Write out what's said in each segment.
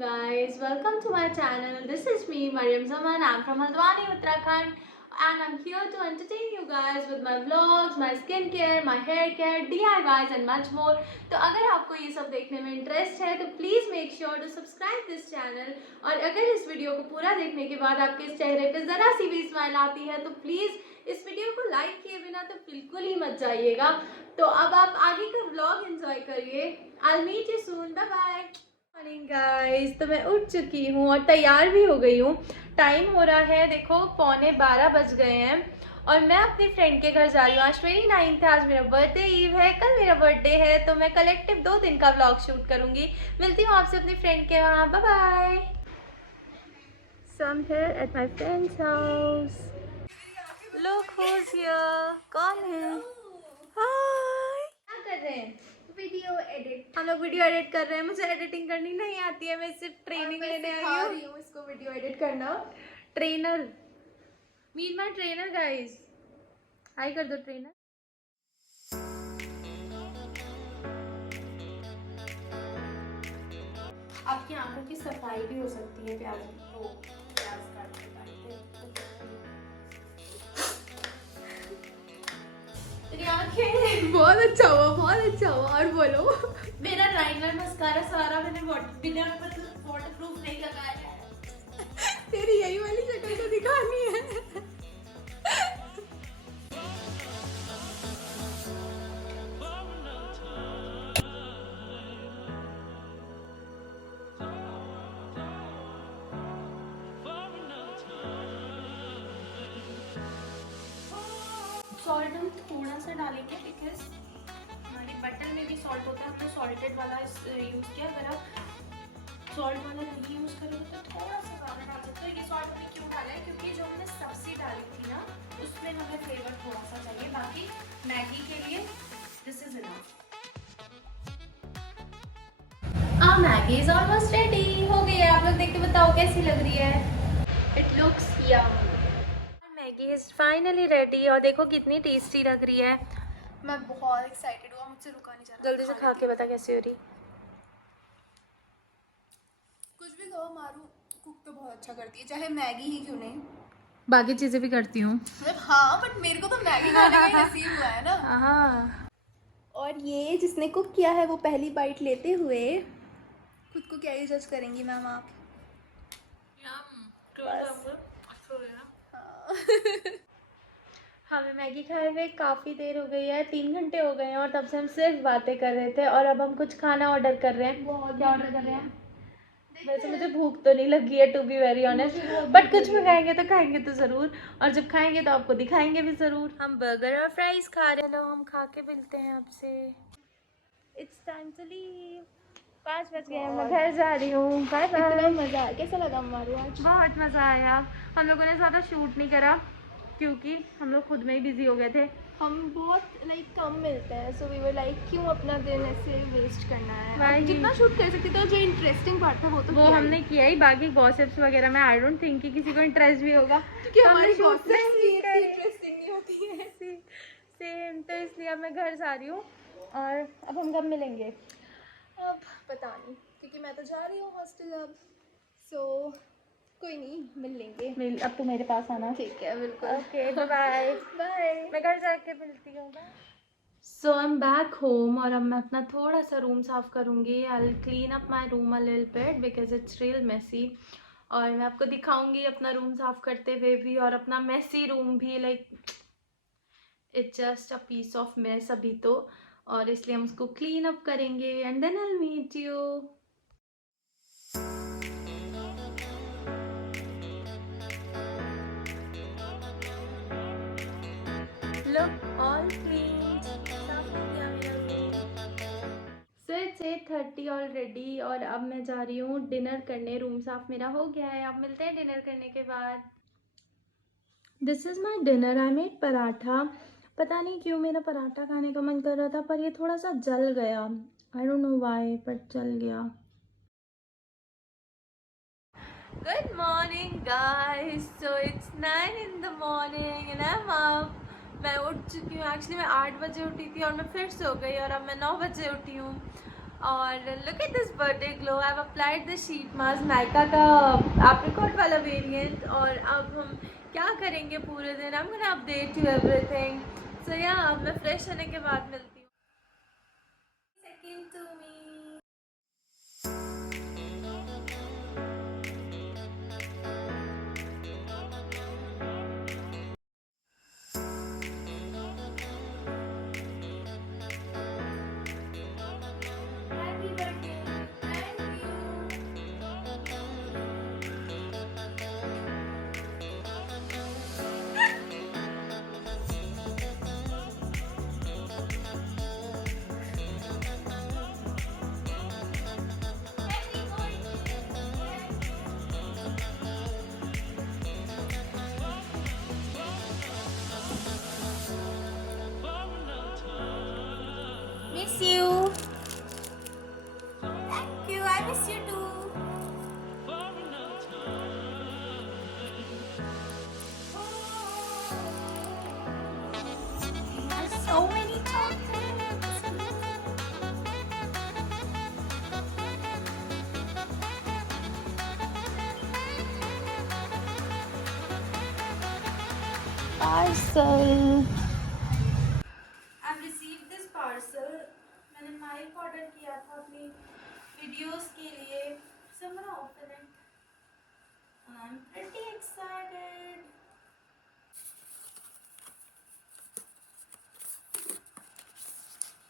guys, welcome to my channel. This is me, Mariam Zaman. I'm from Haldwani, Uttarakhand, and I'm here to entertain you guys with my vlogs, my skincare, my hair care, DIYs and much more. तो अगर आपको ये सब देखने में interest है तो please make sure to subscribe this channel. और अगर इस वीडियो को पूरा देखने के बाद आपके इस चेहरे पे ज़रा सी भी स्माइल आती है तो प्लीज़ इस वीडियो को लाइक किए बिना तो बिल्कुल ही मत जाइएगा। तो अब आप आगे का व्लॉग एंजॉय करिए। I'll meet you soon. Bye bye. Morning guys, तो मैं उठ चुकी हूँ और तैयार भी हो गई हूँ। टाइम हो रहा है, देखो 11:15 बज गए हैं और मैं अपनी फ्रेंड के घर जा रही हूँ। आज 29 है, आज मेरा बर्थडे ईव है, कल मेरा बर्थडे है, तो मैं कलेक्टिव 2 दिन का व्लॉग शूट करूँगी। मिलती हूँ आपसे अपनी फ्रेंड के वहाँ। Bye bye. So I am here at my friend's house. Look who's here. कौन है? हाय। क्या कर रहे हैं? Video edit. हम लोग वीडियो एडिट कर रहे हैं। मुझे एडिटिंग करनी नहीं आती है, मैं सिर्फ ट्रेनिंग लेने आई हूँ इसको वीडियो एडिट करना। Trainer, meet my trainer guys. Hi कर दो ट्रेनर। आपकी आंखों की सफाई भी हो सकती है प्याज काट के तेरी आंखें। बहुत अच्छा हुआ, बहुत अच्छा हुआ। और बोलो। मेरा लाइनर मस्कारा सारा मैंने वाटरप्रूफ नहीं लगाया है। तेरी यही वाली शक्ल तो दिखानी है। सॉल्ट हम थोड़ा सा डालेंगे बिकॉज हमारी बटर में भी सॉल्ट होता है। हमने सॉल्टेड वाला यूज़ किया। अगर आप सॉल्ट वाला नहीं यूज़ करेंगे तो थोड़ा सा ज़्यादा डाल सकते हो। ये सॉल्ट हमने क्यों डाला है क्योंकि जो हमने सब्जी डाली थी ना उसमें हमें फ्लेवर थोड़ा सा चाहिए। बाकी मैगी के लिए this is enough. Maggi is almost ready हो गई है। आप लोग देख के बताओ कैसी लग रही है। It looks yum. Maggi is finally ready और देखो कितनी टेस्टी लग रही है। मैं बहुत एक्साइटेड हूँ, मुझसे रुका नहीं जा रहा। जल्दी से खा के बता कैसी हो रही। कुछ भी कहो, मारू कुक तो बहुत अच्छा करती है, चाहे मैगी ही क्यों नहीं। बाकी चीजें भी करती हूँ मतलब हाँ, बट मेरे को तो मैगी खाने का ही नसीब हुआ है ना। हाँ। और ये जिसने कुक किया है वो पहली बाइट लेते हुए खुद को क्या ही जज करेंगी मैम आप। हमें मैगी खाए हुए काफ़ी देर हो गई है, 3 घंटे हो गए हैं और तब से हम सिर्फ बातें कर रहे थे। और अब हम कुछ खाना ऑर्डर कर रहे हैं। क्या ऑर्डर कर रहे हैं? वैसे मुझे भूख तो नहीं लगी है to be very honest, but कुछ भी खाएंगे तो खाएंगे तो ज़रूर, और जब खाएंगे तो आपको दिखाएंगे भी ज़रूर। हम बर्गर और फ्राइज खा रहे हैं। चलो हम खा के मिलते हैं आपसे। It's time to leave. 5 बज गए हैं, मैं घर जा रही हूँ। Bye bye. इतना मज़ा आया। कैसा लगा हमारे आज? बहुत मज़ा आया। हम लोगों ने ज़्यादा शूट नहीं करा क्योंकि हम लोग खुद में ही बिजी हो गए थे। हम बहुत कम मिलते हैं, सो वी वर क्यों अपना दिन ऐसे वेस्ट करना है। वही। जितना शूट कर सकते थे, जो इंटरेस्टिंग पार्ट था वो तो हमने किया ही। बाकी गॉसिप्स वगैरह में आई डोंट थिंक कि किसी को इंटरेस्ट भी होगा क्योंकि हमारी शूट gossips भी नहीं करे। इंटरेस्टिंग नहीं होती है। सेम। तो इसलिए अब मैं घर जा रही हूँ और अब हम कब मिलेंगे अब पता नहीं, क्योंकि मैं तो जा रही हूँ हॉस्टल अब। सो कोई नहीं, मिल लेंगे। अब तो मेरे पास आना। ठीक है, बिल्कुल। Okay bye bye. मैं घर जाके मिलती हूँ। So I am back home और अब मैं अपना थोड़ा सा रूम साफ़ करूँगी। I will clean up my room a little bit because it's real messy. और मैं आपको दिखाऊंगी अपना रूम साफ़ करते हुए भी और अपना मेसी रूम भी। It's just a piece of mess अभी तो, और इसलिए हम उसको क्लीन अप करेंगे and then I will meet you. Look all clean. साफ हो गया मेरा रूम। सो इट्स 8:30 ऑलरेडी और अब मैं जा रही हूँ डिनर करने। रूम साफ मेरा हो गया है। अब मिलते हैं डिनर करने के बाद। This is my dinner. I made paratha. पता नहीं क्यों मेरा पराठा खाने का मन कर रहा था पर ये थोड़ा सा जल गया। I don't know why but जल गया। Good morning guys. So it's 9 in the morning and I'm up। मैं उठ चुकी हूँ। एक्चुअली मैं 8 बजे उठी थी और मैं फिर सो गई और अब मैं 9 बजे उठी हूँ। और look at this birthday glow, I have applied the sheet mask Nykaa का एप्रिकॉट वाला वेरिएंट। और अब हम क्या करेंगे पूरे दिन, I am gonna update you everything. So yeah अब मैं फ्रेश होने के बाद मिलती हूँ। Second to me. Happy birthday, thank you. Miss you. Thank you. I miss you too. There's so many chocolates. Parcel. I've received this parcel. मैंने mic order किया था अपनी वीडियोस के लिए. So I'm gonna open it. I'm pretty excited.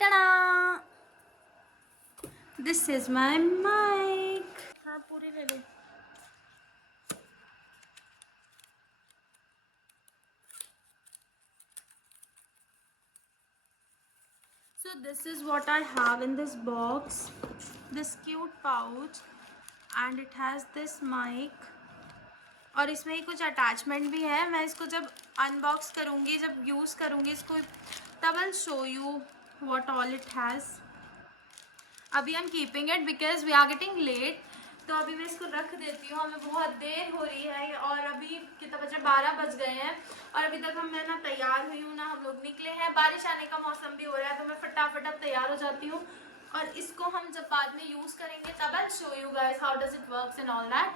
Ta-da! This is my mic. हाँ पूरी ले लो. So this is what I have in this box. This cute pouch, and it has this mic. और इसमें ही कुछ attachment भी है. मैं इसको जब अनबॉक्स करूँगी, जब यूज़ करूँगी इसको, तब I'll show you what all it has. अभी I'm keeping it because we are getting late. तो अभी मैं इसको रख देती हूँ. हमें बहुत देर हो रही है और अभी कितना बजे, 12 बज गए हैं और अभी तक मैं ना तैयार हुई हूँ ना हम लोग निकले हैं. बारिश आने का मौसम भी हो रहा है, तो मैं फटाफट अब तैयार हो जाती हूँ. और इसको हम जब बाद में यूज़ करेंगे तब I'll show you guys how does it works and all that.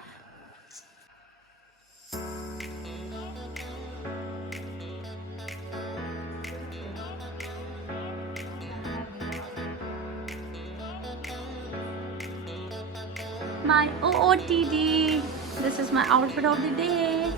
My OOTD. This is my outfit of the day.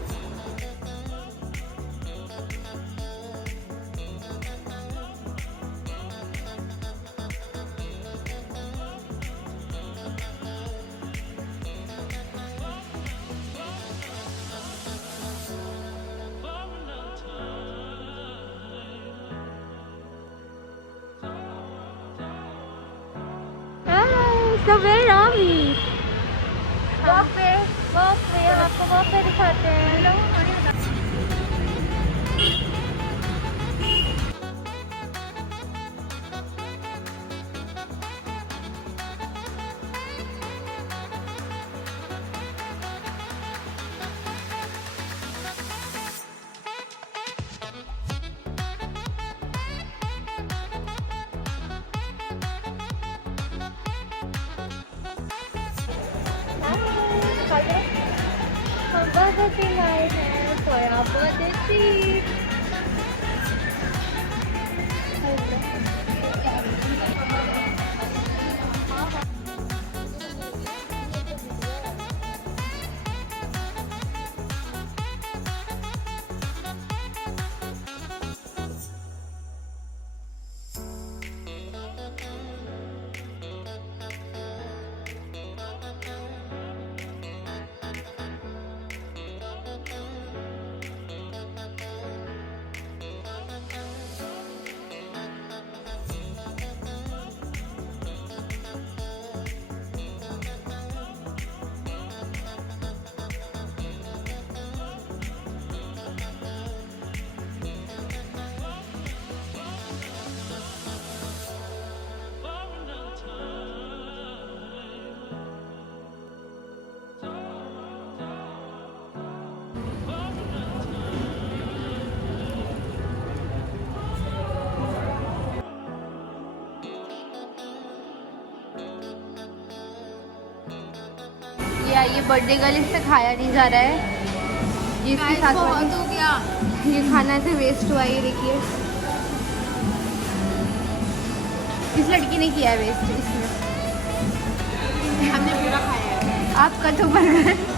Hi, so where are we? Walk पे हम आपको वॉक पे दिखाते हैं. हम बर्थडे लाए हैं for our birthday treat. ये बर्थडे गर्ल, इससे खाया नहीं जा रहा है। ये इसके साथ बहुत हो गया। ये खाना से वेस्ट हुआ, ये देखिए इस लड़की ने किया है वेस्ट इसमें। हमने पूरा खाया है। आपका तो बर्गर।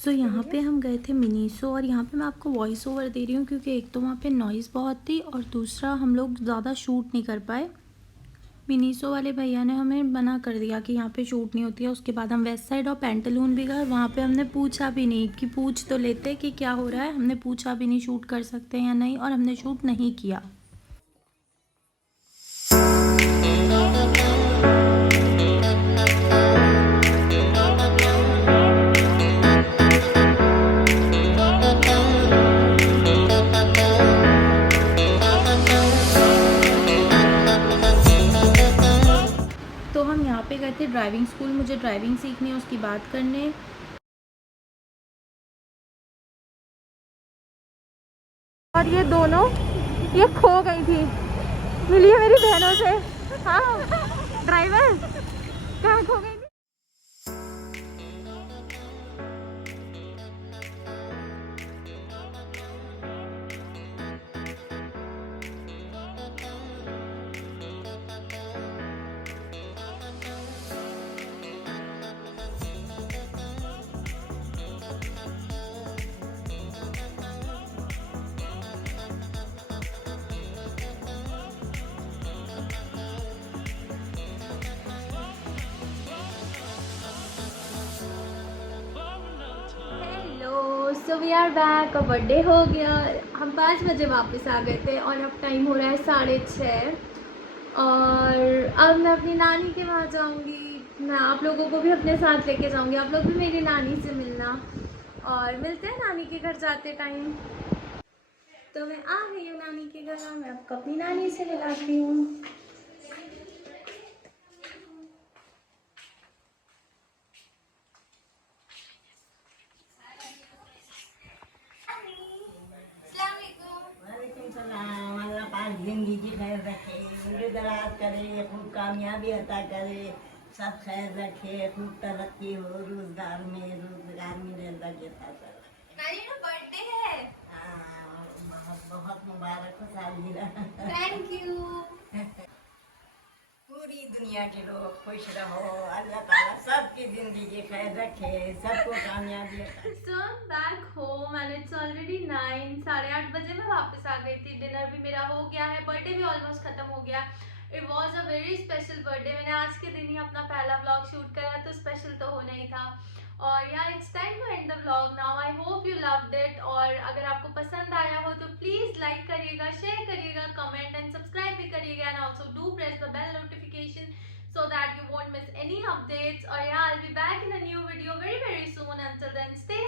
सो यहाँ पे हम गए थे मिनीसो, और यहाँ पे मैं आपको वॉइस ओवर दे रही हूँ क्योंकि एक तो वहाँ पे नॉइज़ बहुत थी और दूसरा हम लोग ज़्यादा शूट नहीं कर पाए। मिनीसो वाले भैया ने हमें मना कर दिया कि यहाँ पे शूट नहीं होती है। उसके बाद हम वेस्ट साइड और पेंटालून भी गए, वहाँ पे हमने पूछा भी नहीं कि पूछ तो लेते कि क्या हो रहा है, हमने पूछा भी नहीं शूट कर सकते हैं या नहीं, और हमने शूट नहीं किया। तो हम यहाँ पे गए थे ड्राइविंग स्कूल, मुझे ड्राइविंग सीखनी है, उसकी बात करने। और ये दोनों ये खो गई थी, मिली है मेरी बहनों से। हाँ ड्राइवर कहाँ खो गई थी? So we are back. अब बर्थडे हो गया, हम 5 बजे वापस आ गए थे और अब टाइम हो रहा है 6:30, और अब मैं अपनी नानी के वहाँ जाऊँगी। मैं आप लोगों को भी अपने साथ लेके जाऊँगी, आप लोग भी मेरी नानी से मिलना, और मिलते हैं नानी के घर जाते टाइम। तो मैं आ गई हूँ नानी के घर, मैं आपको अपनी नानी से मिलाती हूँ। अल्लाह पाक जिंदगी की खैर रखे, उम्र दराज करे, खूब कामयाबी अता करे, सब खैर रखे, खूब तरक्की हो, रोजगार में रहता देता सर। नानी का बर्थडे है। बहुत बहुत मुबारक हो सालगिरह। Thank you. पूरी दुनिया के लोग खुश रहो, अल्लाह ताला सबकी जिंदगी खैर रखे, सबको कामयाबी अता। So I'm back home and it's already 9, 8:30 बजे मैं वापस आ गई थी। डिनर भी मेरा हो गया है, बर्थडे भी ऑलमोस्ट खत्म हो गया। It was a very special birthday. मैंने आज के दिन ही अपना पहला व्लॉग शूट करा, तो स्पेशल तो होना ही था। और यार it's time to end the vlog now. I hope you loved it, और अगर आपको पसंद आया हो तो प्लीज़ लाइक करिएगा, शेयर करिएगा, कमेंट एंड सब्सक्राइब भी करिएगा, and also do press the bell notification so that you won't miss any updates. Or yeah, I'll be back in a new video very soon. Until then, stay